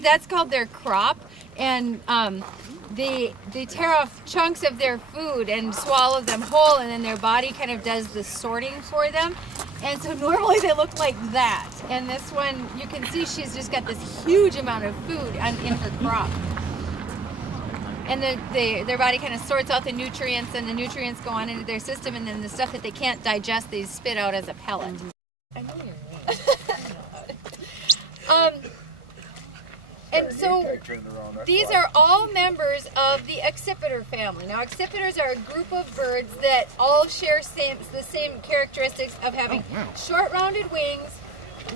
That's called their crop, and they tear off chunks of their food and swallow them whole, and then their body kind of does the sorting for them. And so normally they look like that. And this one, you can see she's just got this huge amount of food in her crop. And their body kind of sorts out the nutrients, and the nutrients go on into their system, and then the stuff that they can't digest, they spit out as a pellet. I know you're right. And so these are all members of the accipiter family. Now, accipiters are a group of birds that all share the same characteristics of having short rounded wings,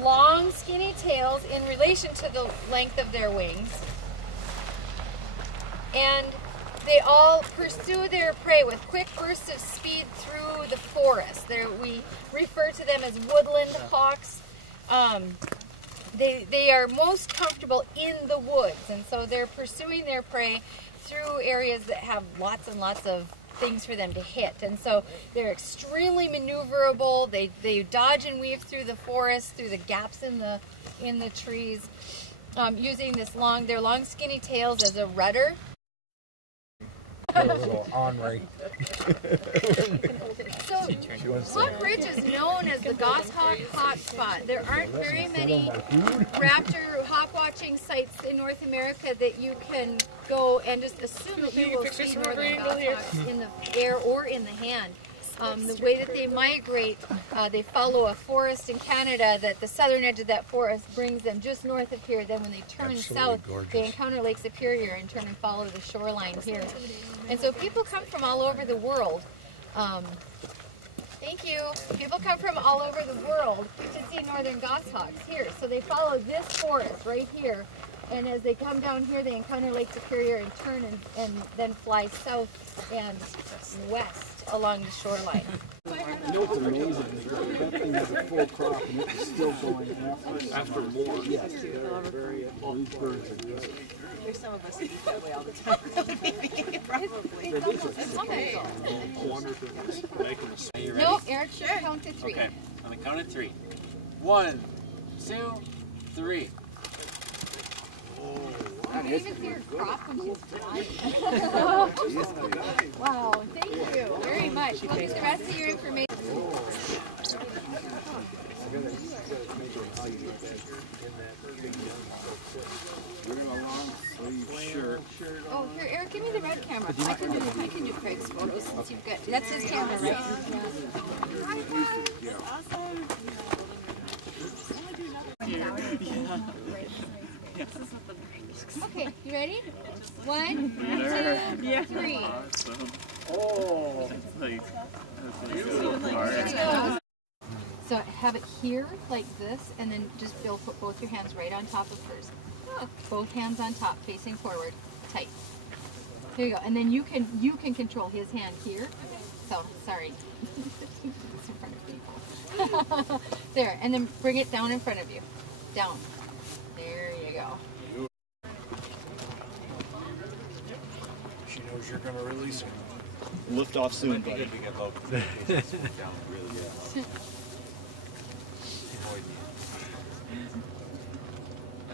long skinny tails in relation to the length of their wings, and they all pursue their prey with quick bursts of speed through the forest. We refer to them as woodland hawks. They are most comfortable in the woods, and so they're pursuing their prey through areas that have lots and lots of things for them to hit. And so they're extremely maneuverable. They dodge and weave through the forest, through the gaps in the trees, using their long skinny tails as a rudder. So Hawk Ridge is known as the goshawk hotspot. There aren't very many raptor hawk watching sites in North America that you can go and just assume that you will see northern goshawks in the air or in the hand. The way that they migrate, they follow a forest in Canada that the southern edge of that forest brings them just north of here. Then when they turn south, they encounter Lake Superior and turn and follow the shoreline here. And so people come from all over the world. Thank you. People come from all over the world to see northern goshawks here. So they follow this forest right here. And as they come down here, they encounter Lake Superior and turn and then fly south and west along the shoreline. You know what's amazing? That thing has a full crop and it's still going after more. Yes, these birds are good. There's some of us who eat that way all the time. Probably. Nope, Eric should count to 3. Okay, on the count of 3. 1, 2, 3. You can even see her crop when she's flying. Wow, thank you very much. We'll get the rest of your information. Oh, here, Eric, give me the red camera. I can do Craig's photos since you've got. That's his camera, right? Okay, you ready? 1, 2, 3. Oh. So have it here like this, and then just put both your hands right on top of hers. Both hands on top, facing forward, tight. Here you go, and then you can control his hand here. So sorry, it's in front of people. There, and then bring it down in front of you. Down. There you go. She knows you're going to release her. Lift off soon, buddy. Are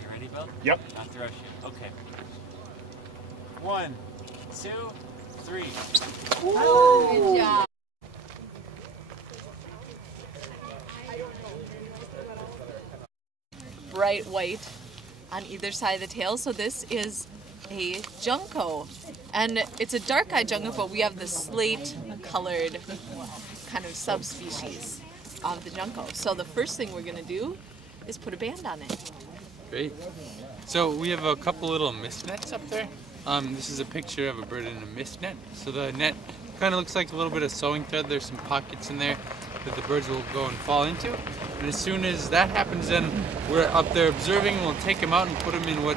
you ready, Bill? Yep. Not to rush you. Okay. 1, 2, 3. Good job. Bright white on either side of the tail. So this is a junco, and it's a dark-eyed junco, but we have the slate-colored kind of subspecies of the junco. So the first thing we're going to do is put a band on it. Great. So we have a couple little mist nets up there. This is a picture of a bird in a mist net. So the net kind of looks like a little bit of sewing thread. There's some pockets in there that the birds will go and fall into. And as soon as that happens, then we're up there observing, and we'll take them out and put them in what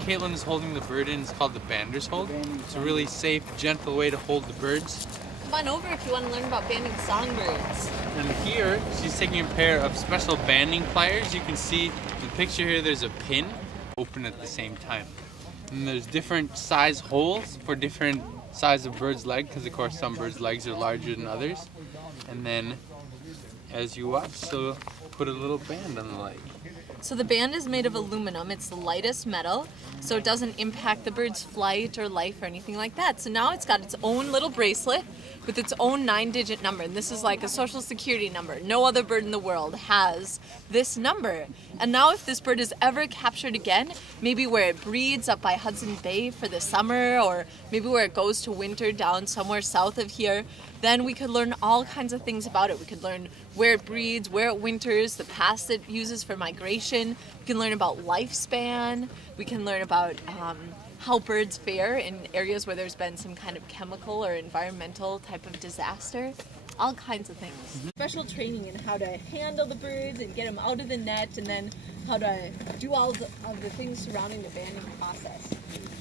Caitlin is holding the bird in. It's called the bander's hold. It's a really safe, gentle way to hold the birds. Come on over if you want to learn about banding songbirds. And here, she's taking a pair of special banding pliers. You can see in the picture here, there's a pin open at the same time. And there's different size holes for different size of bird's leg, because of course some birds' legs are larger than others. And then, as you watch, she'll put a little band on the leg. So the band is made of aluminum. It's the lightest metal, so it doesn't impact the bird's flight or life or anything like that. So now it's got its own little bracelet with its own 9-digit number, and this is like a social security number. No other bird in the world has this number. And now if this bird is ever captured again, maybe where it breeds up by Hudson Bay for the summer, or maybe where it goes to winter down somewhere south of here, then we could learn all kinds of things about it. We could learn where it breeds, where it winters, the paths it uses for migration. We can learn about lifespan. We can learn about how birds fare in areas where there's been some kind of chemical or environmental type of disaster. All kinds of things. Special training in how to handle the birds and get them out of the net, and then how to do all of the things surrounding the banding process.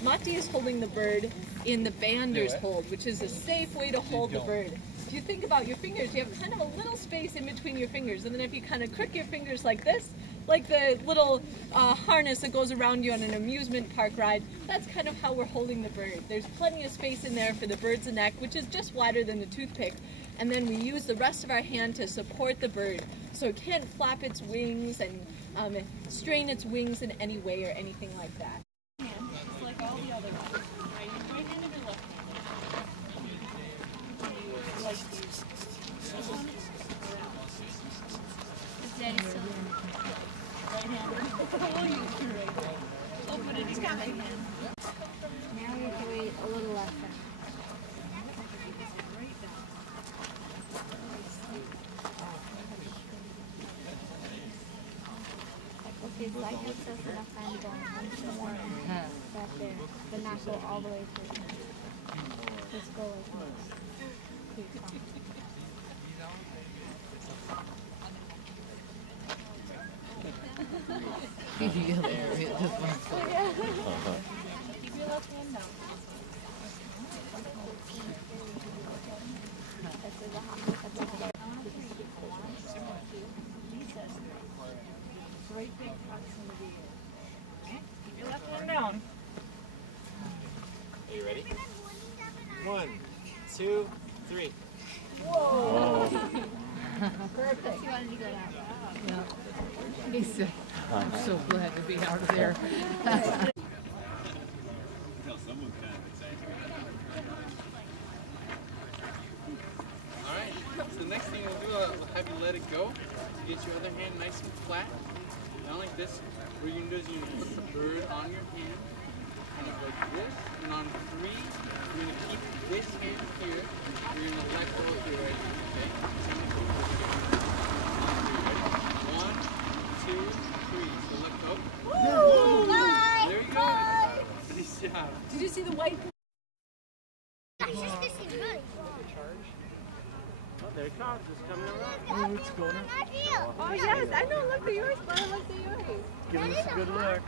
Matti is holding the bird in the bander's hold, which is a safe way to hold the bird. If you think about your fingers, you have kind of a little space in between your fingers, and then if you kind of crook your fingers like this, like the little harness that goes around you on an amusement park ride, that's kind of how we're holding the bird. There's plenty of space in there for the bird's neck, which is just wider than the toothpick, and then we use the rest of our hand to support the bird so it can't flap its wings and strain its wings in any way or anything like that. Just like all the other ones. Right hand and left hand. Like these. Is Daddy still Right-handed. We'll use your right hand. Oh, put it in your right hand. Now we have to wait a little less. Okay, so I have just enough time to go on back there, but not go all the way through. Just go like this. Keep going. Keep your left hand down. Great big proximity. Keep your left hand down. Are you ready? 1, 2, 3. Whoa! Perfect. You wanted to go down. Yeah. I'm so glad to be out of there. Alright, so the next thing we'll do, we'll have you let it go. Get your other hand nice and flat. Now like this, what you're going to do is you're going to put the bird on your hand, kind of like this, and on 3, you're going to keep this hand here, and you're going to let go here right now, okay? Ready? 1, 2, 3, so let go. Woo! Bye! There you go. Bye! Nice job. Did you see the white? There it comes, it's coming around. Oh, it's going up. Oh yes, I know. Look at yours, but I look at yours. Giving us a good look.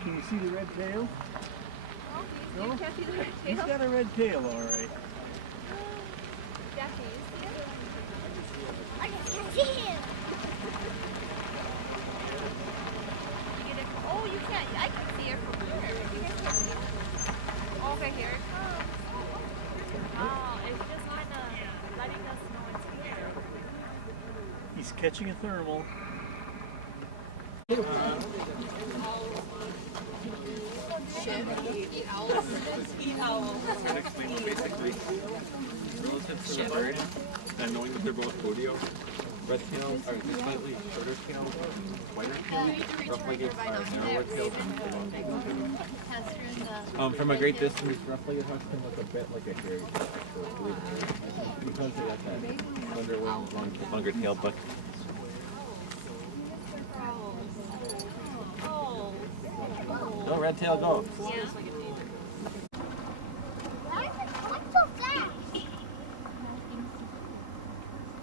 Can you see the red tail? No? You can't see the red He's tail? got a red tail, all right. Jackie, you see it? I can see him. Oh, you can't. I can see her from here. Over here it comes. Oh, it's just kind of letting us know it's here. He's catching a thermal. Eat owls. Eat owls. I'm going to explain what basically relative to the bird, and knowing that they're both rodeo. Red tails are the slightly shorter tails, whiter tails, rough-legged are narrower tails, from a great distance, rough-legged hawks can look a bit like a hairy actually, because they got that slender wing, longer tail, but go red tail, go. Yeah.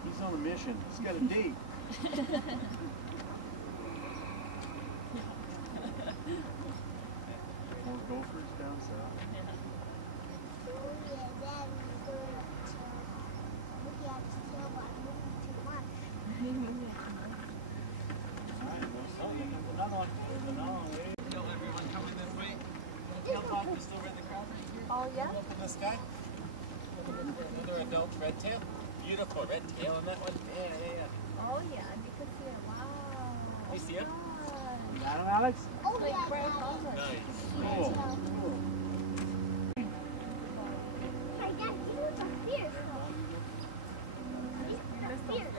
He's on a mission. He's got a date. More gophers down south. Oh yeah? Look in the sky. Another adult red tail. Beautiful red tail on that one. Yeah. Oh yeah, you can see it. Wow. You see it? Got him, Alex? Oh yeah. Nice. Cool. I got you a fierce. Fierce.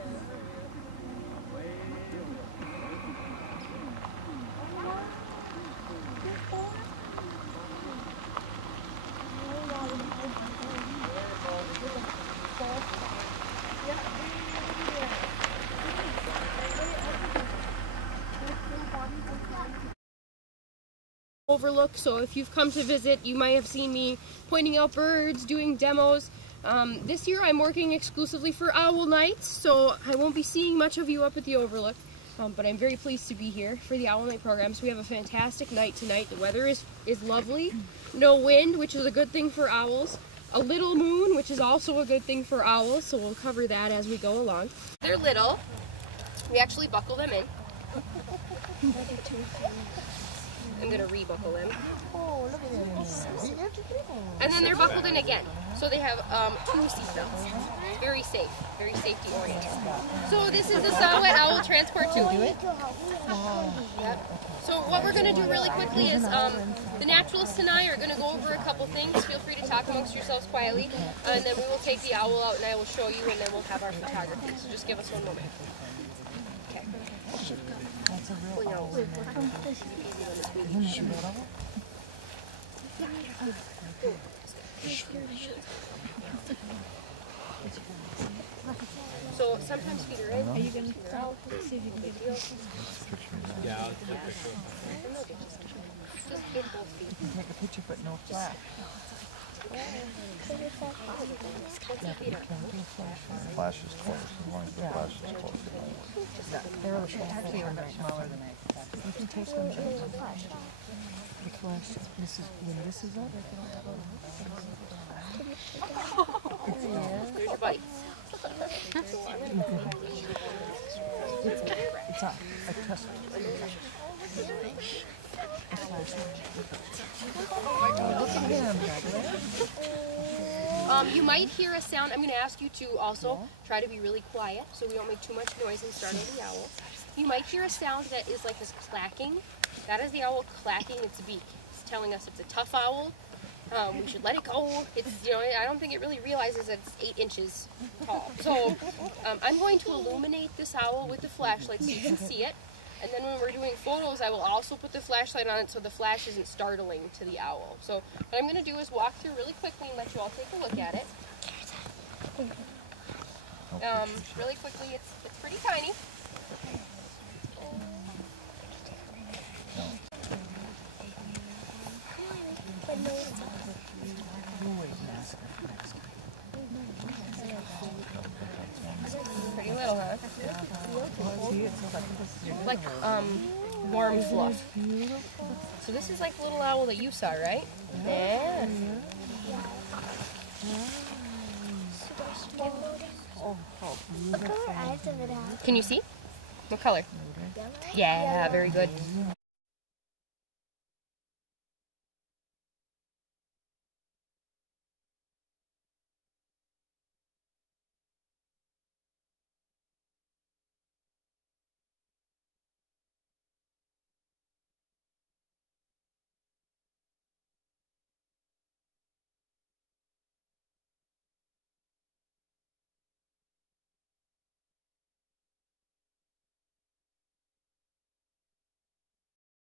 Overlook, so if you've come to visit, you might have seen me pointing out birds, doing demos. This year I'm working exclusively for Owl Nights, so I won't be seeing much of you up at the Overlook, but I'm very pleased to be here for the Owl Night programs. We have a fantastic night tonight. The weather is lovely, no wind, which is a good thing for owls, a little moon, which is also a good thing for owls, so we'll cover that as we go along. They're little. We actually buckle them in. I'm going to rebuckle them. And then they're buckled in again. So they have 2 seatbelts. Very safe, very safety oriented. So this is the Sawa Owl Transport 2. Yep. So what we're going to do really quickly is the naturalists and I are going to go over a couple things. Feel free to talk amongst yourselves quietly. And then we will take the owl out and I will show you, and then we'll have our photography. So just give us one moment. Okay. That's a real owl. So sometimes feet are in. Are you going to out? See if you can get it. Yeah, I'll take a picture. Just get both feet. You can take a picture but no flash. Flash is close. As long as the flash is close. They're actually a bit smaller than I expected. You can take them because this is when this is up. There's your buddy. It's a test. Look at him. You might hear a sound. I'm going to ask you to also try to be really quiet so we don't make too much noise and startle the owl. You might hear a sound that is like this clacking. That is the owl clacking its beak. It's telling us it's a tough owl. We should let it go. It's, you know, I don't think it really realizes that it's 8 inches tall. So I'm going to illuminate this owl with the flashlight so you can see it. And then when we're doing photos, I will also put the flashlight on it so the flash isn't startling to the owl. So what I'm going to do is walk through really quickly and let you all take a look at it. Really quickly, it's pretty tiny. Pretty little, huh? Like warm fluff. So this is like the little owl that you saw, right? Yeah. What color eyes does it have? Can you see? What color? Yeah, very good.